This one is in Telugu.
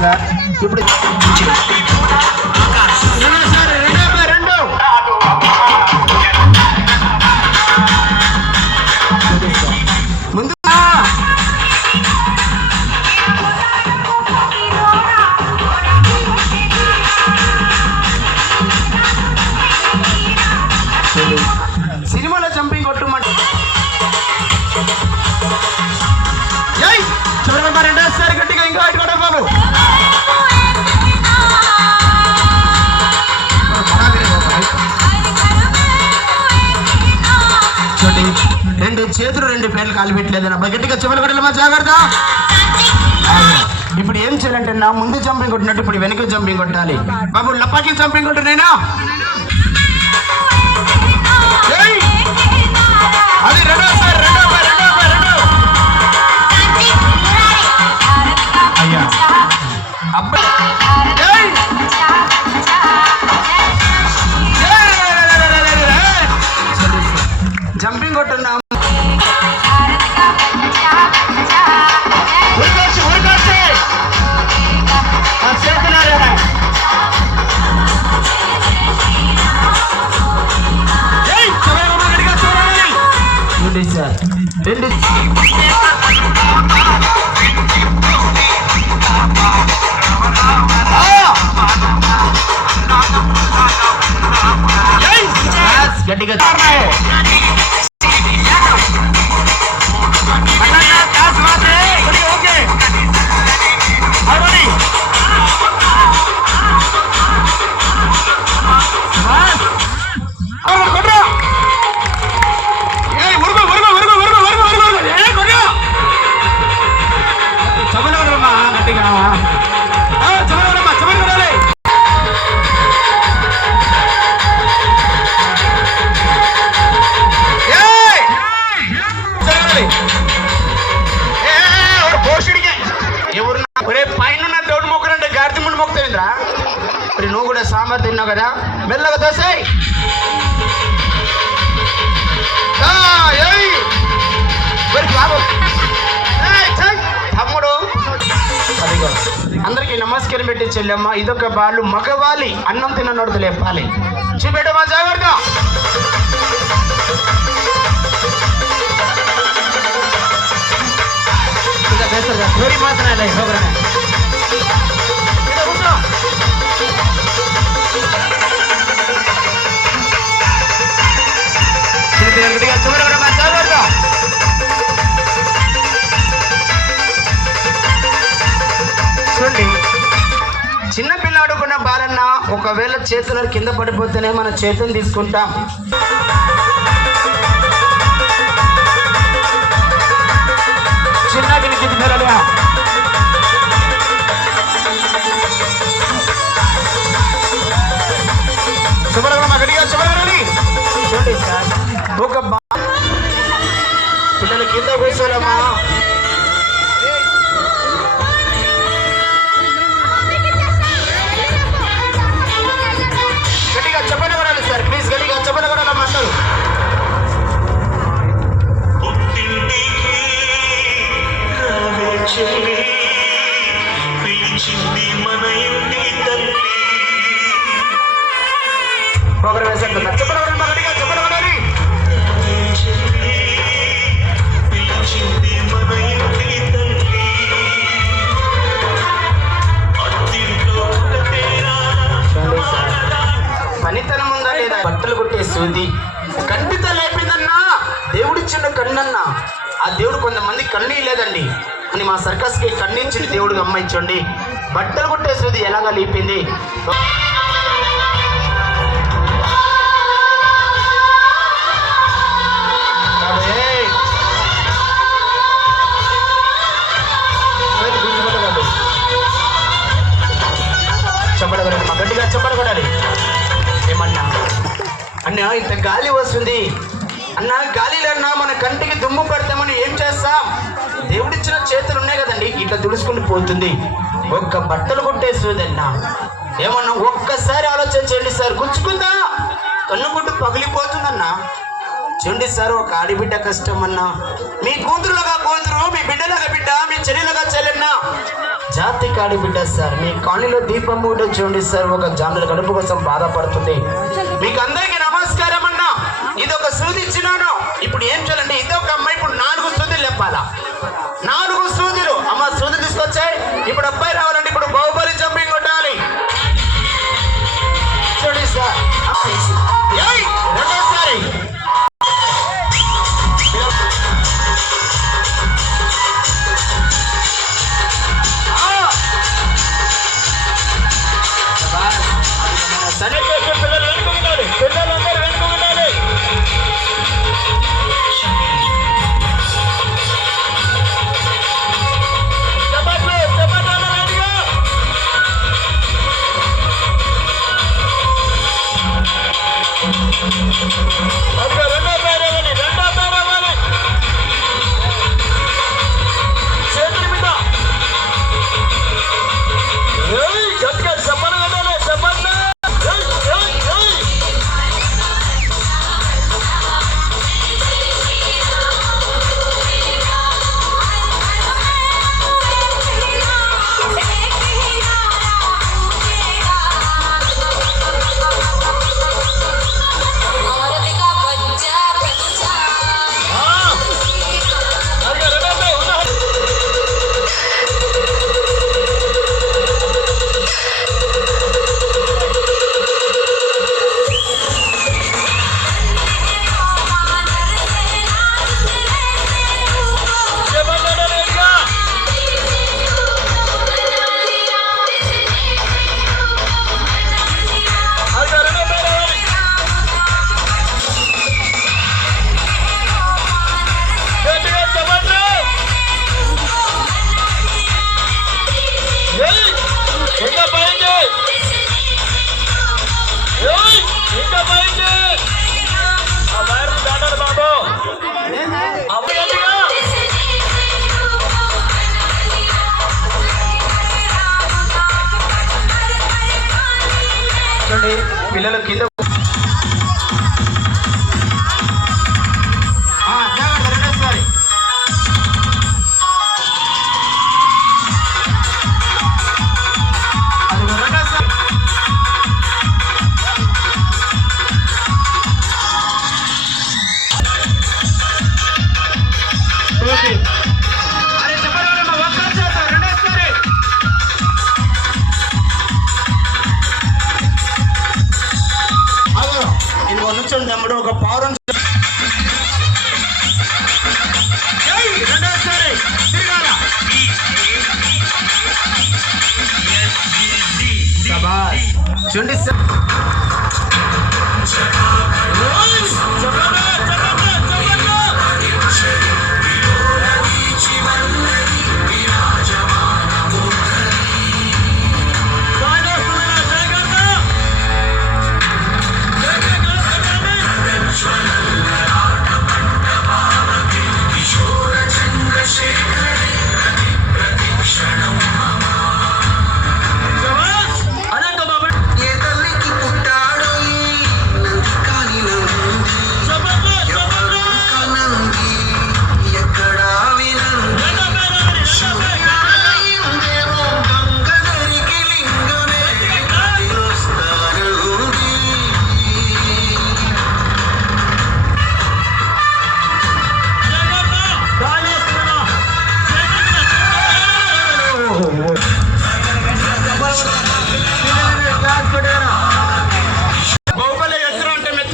సార్ ఇప్పుడు ముందు సినిమాలో జంపింగ్ కొట్టుమంట చివరి రెండోసారి గట్టిగా ఇంకా పెట్టుకోవడం బాబు. చూడండి రెండు చేతులు రెండు పేర్లు కాలు పెట్టలేదన్న గట్టిగా చివరి కొట్టలేమా జాగ్రత్త. ఇప్పుడు ఏం చేయాలంటే నా ముందు జంపింగ్ కొట్టినట్టు ఇప్పుడు వెనక జంపింగ్ కొట్టాలి బాబు. లపాకి జంపింగ్ కొట్టినైనా అది రెండోసారి అయ్యా అబ్బాయి జంపింగ్ కొట్టున్నాం. రెండు గట్టిగా నువ్వు కూడా సాంబార్ తిన్నావు కదా మెల్లగా దోసేయ్. తమ్ముడు అందరికి నమస్కారం పెట్టి చెల్లెమ్మ ఇదొక వాళ్ళు మగవాలి అన్నం తిన్నోడు లేపాలి చూపెట్టమా జాగ్రత్త. మాత్రం చూడండి చిన్న పిల్లాడుకున్న బాలన్న ఒకవేళ చేతులు కింద పడిపోతేనే మన చేతులు తీసుకుంటాం. చిన్న పిల్లలుగా చూడండి సార్ ఒక పిల్లలు కింద కూర్చోలేమా. గట్టిగా చెప్పని కొడాలి సార్ ప్లీజ్ గట్టిగా చెప్పని కొడాలమ్మా అంటారు. ఒకరు వేసారు చెప్పని కొడాలి గట్టిగా చెప్పని కొడాలి. పనితనం ఉందా లేదా బట్టలు కొట్టే సూది కంటితో లేపిందన్నా దేవుడిచ్చిన కన్నన్నా ఆ దేవుడు కొంతమంది కన్నీ లేదండి అని మా సర్కస్కి ఖండించింది దేవుడికి అమ్మాయించండి. బట్టలు కొట్టే సూది ఎలాగా లేపింది. చెప్పడగలండి మా గట్టిగా చెప్పడగడాలి. ఏమన్నా అన్నా ఇంత గాలి వస్తుంది అన్నా గాలిలన్నా మన కంటికి దుమ్ము పడతామని ఏం చేస్తాం. దేవుడిచ్చిన చేతులు ఉన్నాయి కదండి ఇట్లా తుడుచుకుని పోతుంది. ఒక్క బట్టలు కొట్టేస్తుందన్నా ఏమన్నా ఒక్కసారి ఆలోచన చేయండి సార్. గుచ్చుకుందా కన్నుగుడ్డు పగిలిపోతుందన్నా చూడండి సార్, ఒక ఆడిబిడ్డ కష్టం అన్నా, మీ కూతురులాగా కూతురు, మీ బిడ్డలాగా బిడ్డ, మీ చెల్లిలాగా చెల్లెన్న జాతికి ఆడిబిడ్డ సార్. మీ కాలనీలో దీపం కూడా చూడండి సార్, ఒక జానుల కడుపు కోసం బాధపడుతుంది. మీకు అందరికీ నమస్కారం అన్నా. ఇది ఒక సూది ఇచ్చినాను. ఇప్పుడు ఏం చేయాలంటే, ఇది ఒక అమ్మాయి ఇప్పుడు 4 సూదులు లేపాలా. 4 సూదులు అమ్మ, సూది తీసుకొచ్చాయి. ఇప్పుడు అబ్బాయి రావాలంటే ఇప్పుడు బాహుబలి జంపింగ్ కొట్టాలి. చూడండి సార్, రెండోసారి పిల్లలు వెనుకుంటాడు, పిల్లలందరూ వెనుకుంటాడు. చప్పట్లు చప్పట్లు రెడీగా. అదిగో రెండో పేరు ఇవ్వండి, రెండో పేరు ఇవ్వాలి. చేతుల మీద గట్టిగా చెప్పలు కట్టాలి, చెప్పండి. పిల్లలు కింద రెండోసారి అది రెండోసారి. అరే చెప్పండి, ఒక్కరు చేస్తారు. రెండోసారి ఇది నుంచండి తమ్ముడు, ఒక పౌరం. రెండోసారి తిరగాల. చూడండి సార్.